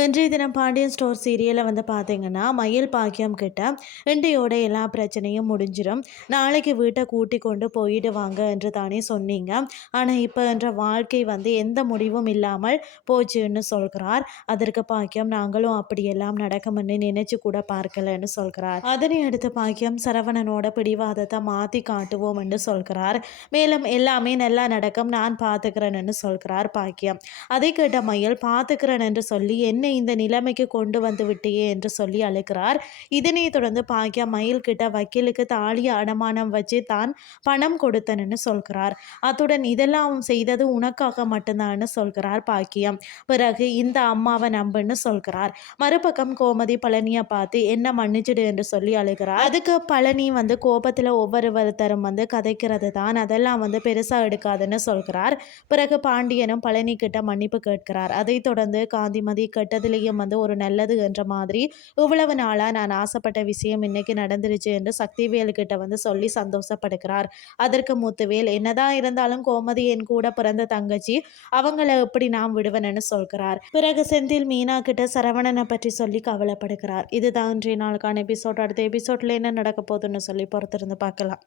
இன்றைய தினம் பாண்டியன் ஸ்டோர் சீரியலில் வந்து பார்த்தீங்கன்னா மயில் பாக்கியம் கிட்ட இன்றையோட எல்லா பிரச்சனையும் முடிஞ்சிடும் நாளைக்கு வீட்டை கூட்டி கொண்டு போயிடுவாங்க என்று தானே சொன்னீங்க. ஆனால் இப்போ என்ற வாழ்க்கை வந்து எந்த முடிவும் இல்லாமல் போச்சுன்னு சொல்கிறார். அதற்கு பாக்கியம் நாங்களும் அப்படியெல்லாம் நடக்கும்னு நினைச்சு கூட பார்க்கலன்னு சொல்கிறார். அதனை அடுத்து பாக்கியம் சரவணனோட பிடிவாதத்தை மாற்றி காட்டுவோம் என்று சொல்கிறார். மேலும் எல்லாமே நல்லா நடக்கும் நான் பார்த்துக்கிறேன்னு சொல்கிறார் பாக்கியம். அதை கேட்ட மயில் பார்த்துக்கிறேன் என்று சொல்லி என்ன என்னை இந்த நிலைமைக்கு கொண்டு வந்து விட்டியே என்று சொல்லி அழுகிறார் இதனை தொடர்ந்து பாக்யா மயில் கிட்ட வக்கீலுக்கு தாலி அடமானம் வச்சு தான் பணம் கொடுத்தனன்னு சொல்கிறார். அத்துடன் இதெல்லாம் செய்தது உனக்காக மட்டும்தான்னு சொல்கிறார் பாக்கியம் பிறகு இந்த அம்மாவை நம்புன்னு சொல்கிறார். மறுபக்கம் கோமதி பழனியை பார்த்து என்ன மன்னிச்சிடு என்று சொல்லி அழுகிறார். அதுக்கு பழனி வந்து கோபத்தில் ஒவ்வொருவருத்தரும் வந்து கதைக்கிறது தான். அதெல்லாம் வந்து பெருசாக எடுக்காதுன்னு சொல்கிறார். பிறகு பாண்டியனும் பழனி கிட்ட மன்னிப்பு கேட்கிறார். அதைத் தொடர்ந்து காந்திமதி கெட்டதுலேயும் வந்து ஒரு நல்லது என்ற மாதிரி இவ்வளவு நாளாக நான் ஆசைப்பட்ட விஷயம் இன்னைக்கு நடந்துருச்சு என்று சக்திவேல் கிட்ட வந்து சொல்லி சந்தோஷப்படுகிறார். அதற்கு முத்துவேல் என்னதான் இருந்தாலும் கோமதி என் கூட பிறந்த தங்கச்சி அவங்கள எப்படி நான் விடுவேன்னு சொல்கிறார். பிறகு செந்தில் மீனா கிட்ட சரவணனை பற்றி சொல்லி கவலைப்படுகிறார். இதுதான் இன்றைய நாளுக்கான எபிசோட். அடுத்த எபிசோட்ல என்ன நடக்க போகுதுன்னு சொல்லி பொறுத்திருந்து பார்க்கலாம்.